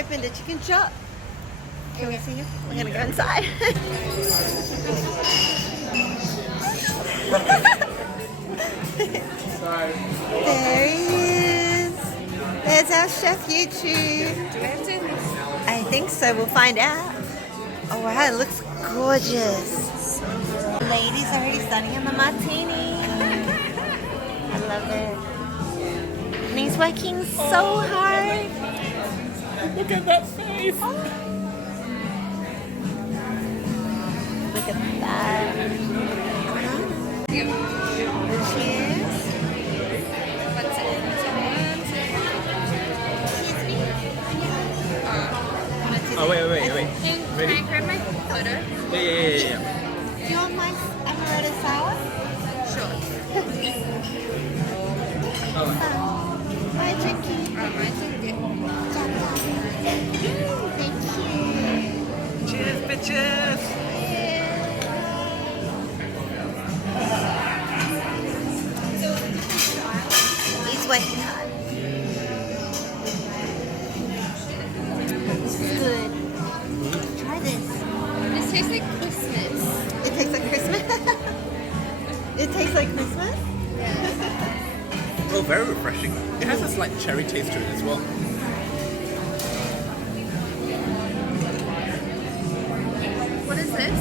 opened a chicken shop. Can we see him? We're gonna go inside. Sorry. There he is. There's our chef YouTube. Do I have to? I think so. We'll find out. Oh wow, it looks gorgeous. Ladies already starting on the martini. I love it. And he's working so hard. Look at that face. Look at that. Cheers. What's it? Oh, wait. Can I grab my photo? Yeah. Do you want my amaretto sour? Sure. My drinky. I think it. Thank you. Cheers, bitches. He's working hard. This is good. Try this. This tastes like Christmas. It tastes like Christmas. It tastes like Christmas? Oh, very refreshing. It has a slight cherry taste to it as well. What is this?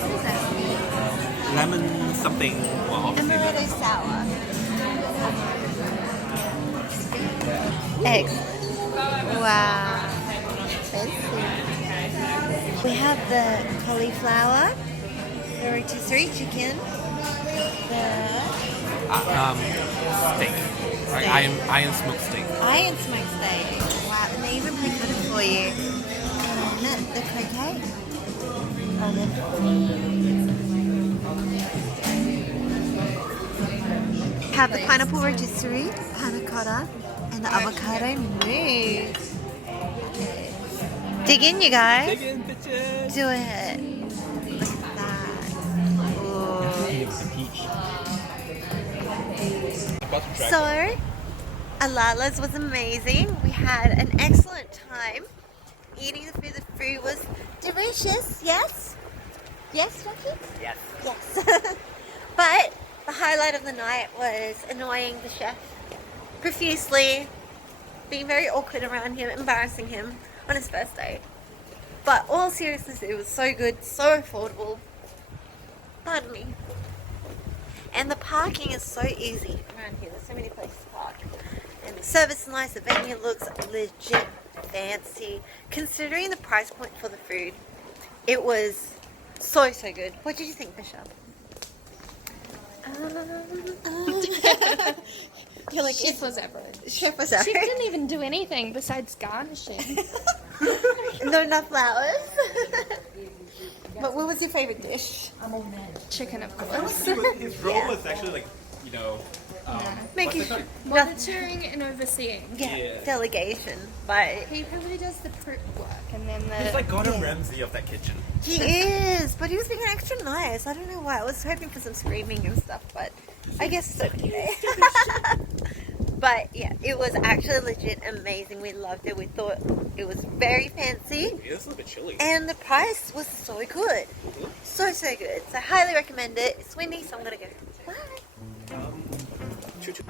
What is that? Lemon something. Well, obviously Amaretto sour. Eggs. Wow. Fancy. We have the cauliflower, the rotisserie chicken, the steak. Like iron smoked steak. iron smoked steak. Wow, and they even make it for you. And the croquette. Have the pineapple rotisserie, panna cotta, and the avocado mousse. Dig in, you guys. Dig in, bitches. Do it. Look at that. Ooh. So, ALALA'S was amazing. We had an excellent time eating the food. The food was delicious. Yes? Yes, Jackie? Yes. Yes. But the highlight of the night was annoying the chef profusely, being very awkward around him, embarrassing him on his first date. But all seriousness, it was so good, so affordable. Pardon me. And the parking is so easy around here. There's so many places to park. And the service is nice. The venue looks legit fancy. Considering the price point for the food, it was so good. What did you think, Bishop? You're like, Chef was average. Chef was Chef average. didn't even do anything besides garnishing. Not enough flowers. But what was your favorite dish? Chicken, of course. His role was actually like, you know, Making what's it sure. called? Monitoring and overseeing. Yeah, delegation. But He probably does the prep work and then the... He's like Gordon Yeah. Ramsay of that kitchen. he is. But he was being extra nice. I don't know why. I was hoping for some screaming and stuff, but I guess it's okay. But yeah, it was actually legit amazing. We loved it. We thought it was very fancy. It is a little bit chilly. And the price was so good. So good. So I highly recommend it. It's windy, so I'm going to go. Bye. Choo-choo.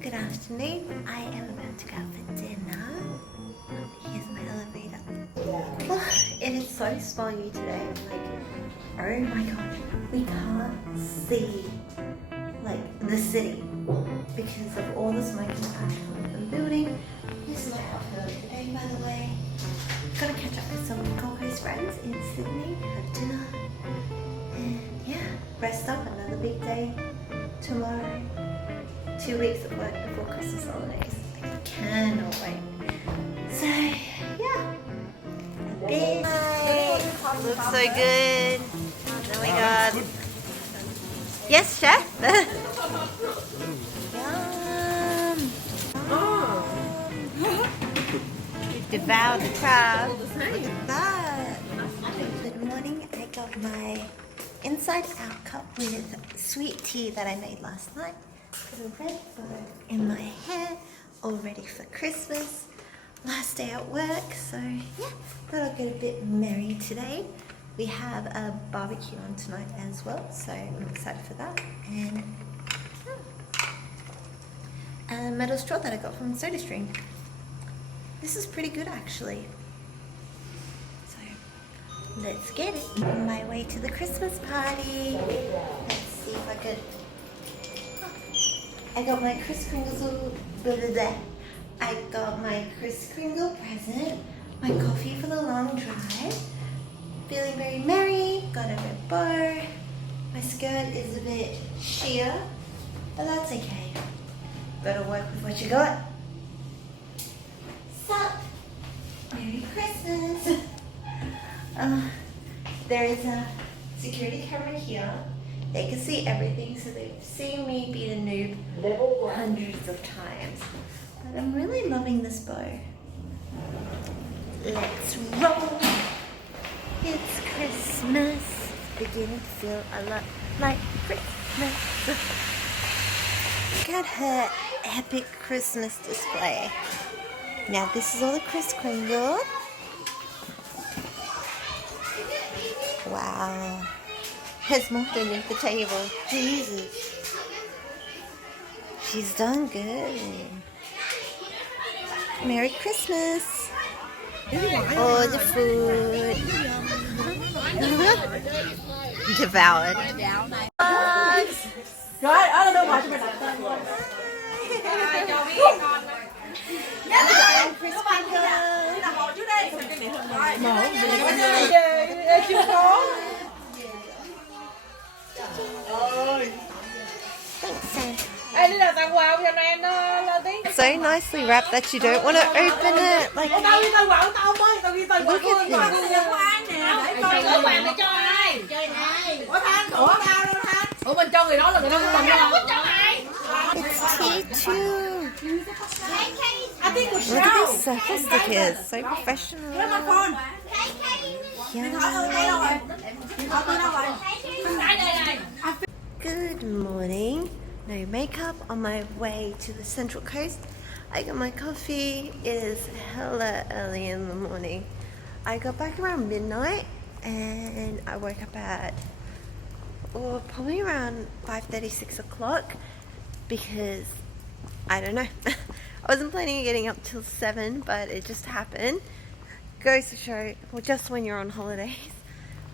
Good afternoon. I am about to go out for dinner. Here's my elevator. Oh, it is so spoggy today. Like, oh my god. We can't see, like, the city because of all the smoke and ash from the building. This is my outfit of the day, by the way. Gonna catch up with some Gold Coast friends in Sydney, have dinner, and yeah, rest up. Another big day tomorrow. 2 weeks of work before Christmas holidays. I cannot wait. So yeah, this looks so good. Then we got yes, chef. Yum. Devour the crab. Look at that. Good morning. I got my inside out cup with sweet tea that I made last night. Put a red bow in my hair, all ready for Christmas. Last day at work, so yeah, thought I'd get a bit merry today. We have a barbecue on tonight as well, so I'm excited for that. And a metal straw that I got from SodaStream. This is pretty good actually. So let's get it. On my way to the Christmas party. Let's see if I could. I got my Kris Kringle. I got my Kris Kringle present. My coffee for the long drive. Feeling very merry. Got a red bow. My skirt is a bit sheer, but that's okay. Gotta work with what you got. Sup? Merry Christmas. There is a security camera here. They can see everything, so they've seen me be a noob hundreds of times. But I'm really loving this bow. Let's roll. It's Christmas. It's beginning to feel a lot like Christmas. Look at her epic Christmas display. Now this is all the Kris Kringle. Wow. There's more beneath the table. Jesus. She's done good. Merry Christmas. All the food. Devoured. Bugs. Rồi, ở đâu mà cho mày đặt tên luôn. Kris Kringle. Ngồi trước đây. Mở, chưa có. Thanks, Santa. Ê, đi là tặng quà cho em nó lên tiếng. So nicely wrapped that you don't want to open it. Like, Tao ghi tên quà tao mới, tao ghi tên quà look của at tao. this. Gửi quà này cho ai? Chơi ai? Ủa Thanh, ủa tao đâu Thanh? Ủa mình cho người đó là người đó cũng cho ai? It's T2. I think we're Look at these circle stickers. So professional. Yeah. Good morning. No makeup on my way to the Central Coast. I got my coffee. It is hella early in the morning. I got back around midnight and I woke up at probably around 5:30, 6 o'clock because I don't know. I wasn't planning on getting up till 7, but it just happened. Goes to show, well, just when you're on holidays.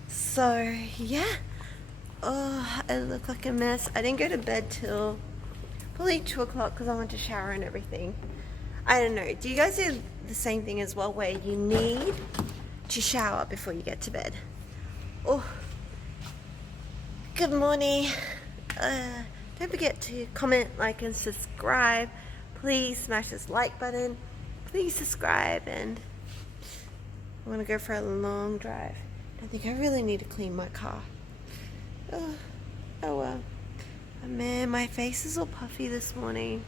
So yeah. Oh, I look like a mess. I didn't go to bed till probably 2 o'clock because I went to shower and everything. I don't know. Do you guys do the same thing as well where you need to shower before you get to bed? Oh, good morning. Don't forget to comment, like, and subscribe. Please smash this like button. Please subscribe, and I'm gonna go for a long drive. I think I really need to clean my car. Oh well. Oh, man, my face is all puffy this morning.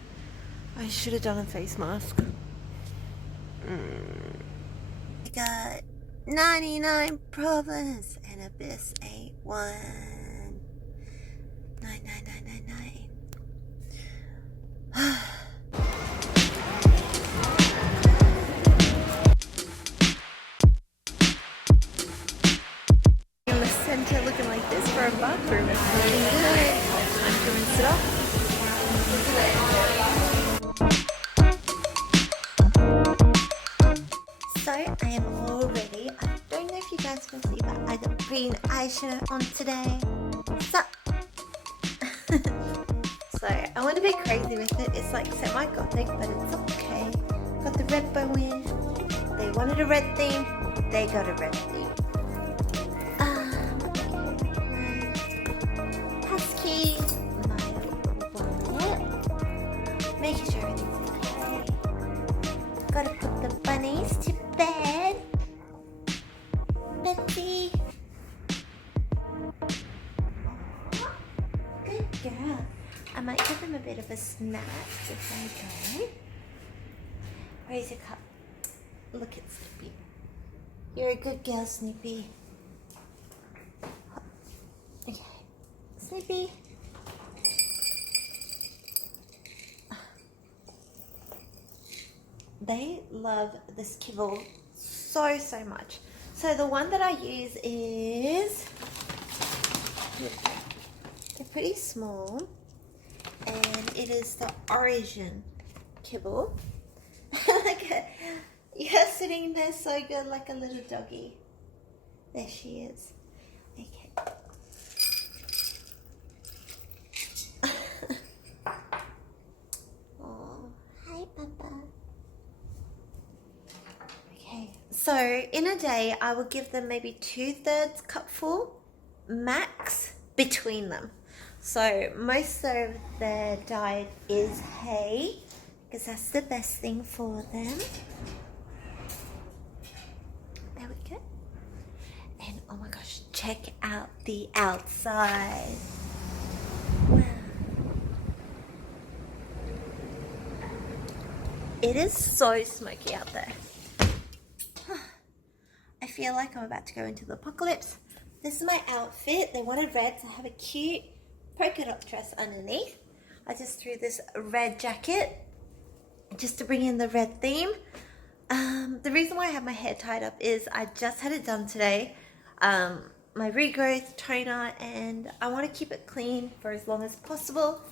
I should have done a face mask. I got 99 problems and Abyss ain't one. 99999. In the center looking like this for a bathroom. It's looking good. I'm going to rinse it off. So I am all ready. I don't know if you guys can see, but I got green eyeshadow on today. Sup? So I went a bit crazy with it. It's like semi-gothic, but it's okay. Got the red bow in. They wanted a red theme. They got a red theme. Husky. My wallet. Making sure everything's okay. Gotta put the bunnies to bed. Betsy. Good girl. I might give them a bit of a snack if I go. Where's your cup? Look at Snoopy. You're a good girl, Snoopy. Okay. Snoopy. they love this kibble so much. So the one that I use is, they're pretty small, and it is the origin kibble. You're sitting there so good, like a little doggy. There she is. Okay. Oh, hi, Papa. Okay, so in a day, I will give them maybe 2/3 cupful max between them. So most of their diet is hay, because that's the best thing for them. There we go. And oh my gosh, check out the outside. Wow. It is so smoky out there. I feel like I'm about to go into the apocalypse. This is my outfit. They wanted red, so I have a cute polka dot dress underneath. I just threw this red jacket just to bring in the red theme. The reason why I have my hair tied up is I just had it done today. My regrowth toner, and I want to keep it clean for as long as possible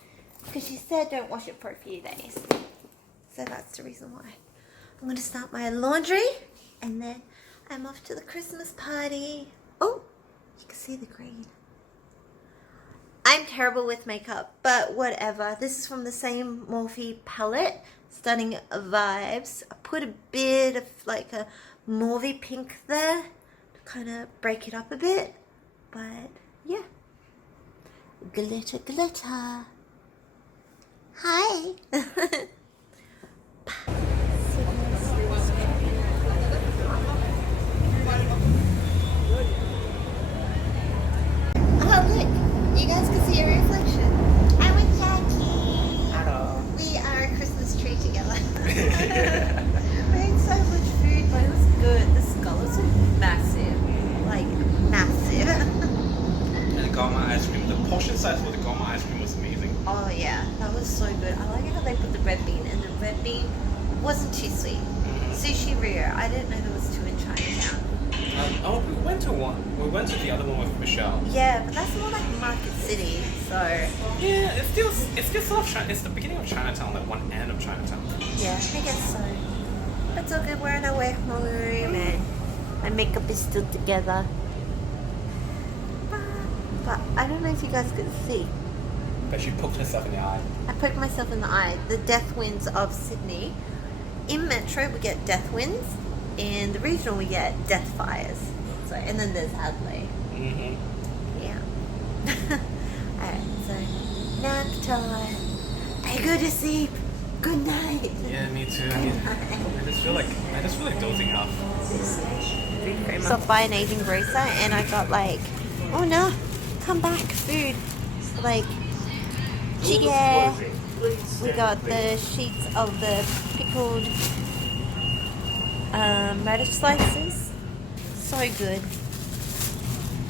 because she said don't wash it for a few days. So that's the reason why. I'm going to start my laundry and then I'm off to the Christmas party. Oh, you can see the green. I'm terrible with makeup, but whatever. This is from the same Morphe palette, Stunning Vibes. I put a bit of like a mauvey pink there to kind of break it up a bit, but yeah. Glitter, glitter. Hi. Oh look, you guys can see your reflection. I'm with Jackie. Hello. We are a Christmas tree together. We ate so much food, but it was good. The scallops are massive, like massive. And the Goma ice cream, the portion size for the Goma ice cream was amazing. Oh yeah, that was so good. I like how they put the red bean, and the red bean wasn't too sweet. Sushi Rio, I didn't know there was two in Chinatown. We went to one. We went to the other one with Michelle. Yeah, but that's more like Market City, so Yeah, it's still sort of China. It's the beginning of Chinatown, like one end of Chinatown. yeah, I guess so. It's all good. We're on our way home, and my makeup is still together. But I don't know if you guys could see. But she poked herself in the eye. I poked myself in the eye. The death winds of Sydney. In Metro, we get death winds. In the regional, we get death fires. So, and then there's Adelaide. Yeah. Alright, so nap time. I go to sleep. Good night. Yeah, me too. I just feel like dozing off. Stopped by an Asian grocer and I got like, oh no, come back, food. Like jjigae. We got the sheets of the pickled radish slices. So good.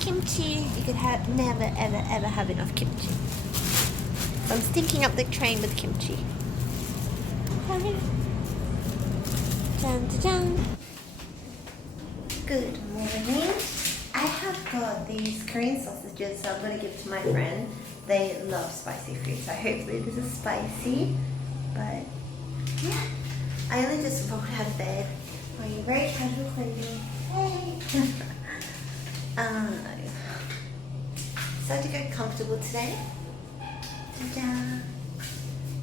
Kimchi. You could have never ever have enough kimchi. So I'm stinking up the train with kimchi. Hi. Dun, dun, dun. Good morning. I have got these Korean sausages, so I'm going to give to my friend. They love spicy food, so hopefully this is spicy. But yeah, I only just rolled out of bed. Wearing very casual clothing. Hey! Starting to get comfortable today. Ta-da!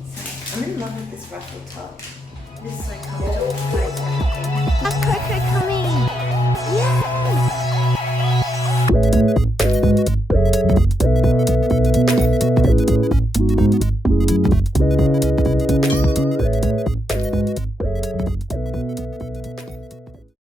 So I'm in love with this ruffled top. This is so comfortable. I'm